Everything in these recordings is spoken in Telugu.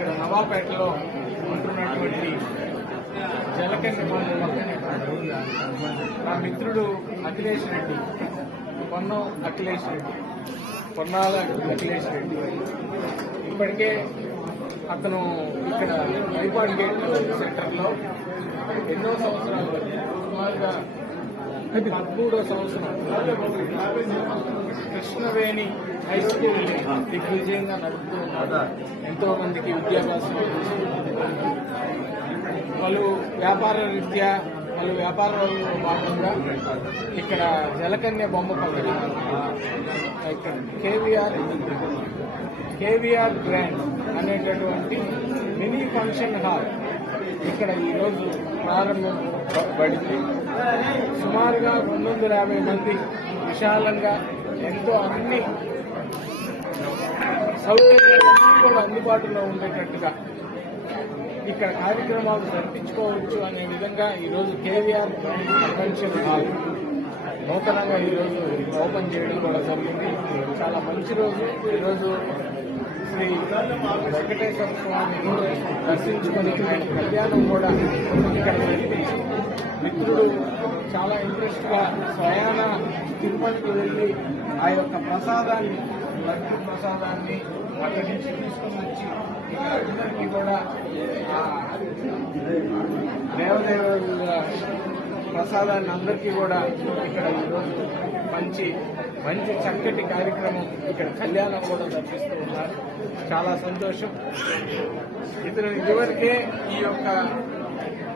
ఇక్కడ నవాపేటలో ఉంటున్నటువంటి జలకండ నా మిత్రుడు అఖిలేష్ రెడ్డి, పొన్నాల అఖిలేష్ రెడ్డి. ఇప్పటికే అతను ఇక్కడ బైపాడ్ గేట్ సెంటర్లో ఎన్నో సంవత్సరాలు, సుమారుగా 13వ సంవత్సరం కృష్ణవేణి హై స్కూల్ దిగ్విజయంగా నడుపుతూ ఉన్నారు. ఎంతో మందికి విద్యాభ్యాసం పలు వ్యాపార రీత్యా పలు వ్యాపారాల్లో భాగంగా ఇక్కడ జలకన్య బొమ్మ పక్కన ఇక్కడ కేవీఆర్ గ్రాండ్ అనేటటువంటి మినీ ఫంక్షన్ హాల్ ఇక్కడ ఈరోజు ప్రారంభపడింది. సుమారుగా 250 మంది విశాలంగా ఎంతో అన్ని సౌకర్యాలన్నీ కూడా అందుబాటులో ఉండేటట్టుగా ఇక్కడ కార్యక్రమాలు జరిపించుకోవచ్చు అనే విధంగా ఈరోజు కేవీఆర్ కన్వెన్షన్ హాల్ నూతనంగా ఈరోజు ఓపెన్ చేయడం కూడా జరిగింది. చాలా మంచి రోజు. ఈరోజు శ్రీ వెంకటేశ్వర స్వామిని దర్శించుకొని ఆయన కళ్యాణం కూడా ఇక్కడ జరిపించి మిత్రుడు చాలా ఇంట్రెస్ట్గా స్వయాన తిరుపతికి వెళ్ళి ఆ యొక్క ప్రసాదాన్ని, లడ్డు ప్రసాదాన్ని అక్కడి నుంచి తీసుకుని వచ్చి ఇక్కడ అందరికీ కూడా దేవదేవుల ప్రసాదాన్ని అందరికీ కూడా ఇక్కడ ఈరోజు మంచి చక్కటి కార్యక్రమం ఇక్కడ కళ్యాణం కూడా జరిపిస్తూ ఉన్నారు. చాలా సంతోషం. ఇతను ఇదివరకే ఈ యొక్క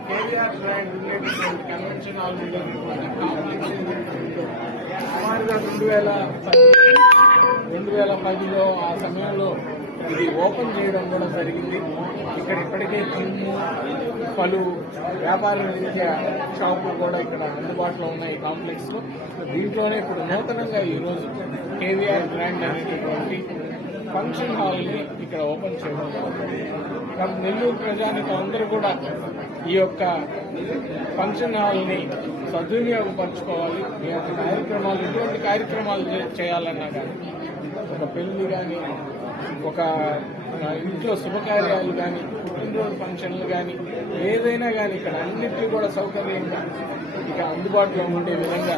కేవీఆర్ గ్రాండ్ ఉండేటటువంటి కన్వెన్షన్ హాల్ ఉండేటటువంటి కాంప్లెక్స్ సుమారుగా 2010లో ఆ సమయంలో ఇది ఓపెన్ చేయడం కూడా జరిగింది. ఇక్కడ ఇప్పటికే పలు వ్యాపార రీత్యా షాపులు కూడా ఇక్కడ అందుబాటులో ఉన్నాయి కాంప్లెక్స్ లో. దీంట్లోనే ఇప్పుడు నూతనంగా ఈరోజు కేవీఆర్ గ్రాండ్ అనేటటువంటి ఫంక్షన్ హాల్ ని ఇక్కడ ఓపెన్ చేయడం జరుగుతుంది. కాబట్టి నెల్లూరు ప్రజానికి అందరూ కూడా ఈ యొక్క ఫంక్షన్ హాల్ ని సద్వినియోగపరచుకోవాలి. ఈ యొక్క కార్యక్రమాలు, ఎటువంటి కార్యక్రమాలు చేయాలన్నా కానీ, ఒక పెళ్లి కానీ, ఒక ఇంట్లో శుభకార్యాలు కానీ, పుట్టినరోజు ఫంక్షన్లు కానీ, ఏదైనా కానీ ఇక్కడ అన్నిటికీ కూడా సౌకర్యంగా ఇక అందుబాటులో ఉండే విధంగా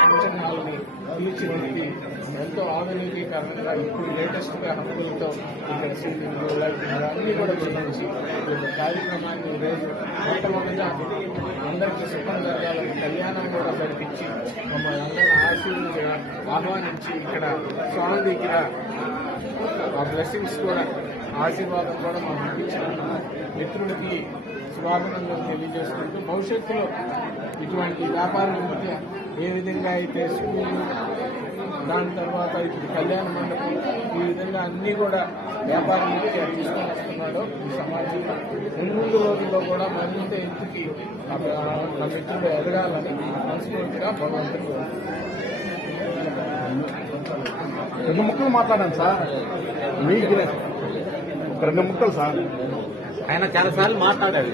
ఫంక్షన్ హాల్ని తీర్చిదిద్ది ఎంతో ఆధునికీకరణగా ఇప్పుడు లేటెస్ట్ గా హక్కులతో ఇక్కడ సీలింగ్ లైటింగ్ అన్ని కూడా చూపించి కార్యక్రమాన్ని ఈరోజు మొట్టమొదటిగా అందరికీ సుఖం జరగాలని కళ్యాణం కూడా జరిపించి మమ్మల్ని అందరూ ఆహ్వానించి ఇక్కడ స్వామి దగ్గర ఆ బ్లెస్సింగ్స్ కూడా, ఆశీర్వాదం కూడా మాకు ఇప్పించిన మిత్రుడికి శుభాభినందనలు తెలియజేసుకుంటూ భవిష్యత్తులో ఇటువంటి వ్యాపార రీత్యా ఏ విధంగా అయితే స్కూలు, దాని తర్వాత ఇప్పుడు కళ్యాణ మండపం, ఈ విధంగా అన్ని కూడా వ్యాపార రీత్యా తీసుకొని వస్తున్నాడో ఈ సమాజంలో ముందు రోజుల్లో కూడా మరింత ఎత్తుకి నా మిత్రుడు ఎదగాలని మనస్ఫూర్తిగా భగవంతుడు. 2 ముక్కలు మాట్లాడాను సార్, మీకు 2 ముక్కలు సార్. ఆయన చాలాసార్లు మాట్లాడాడు.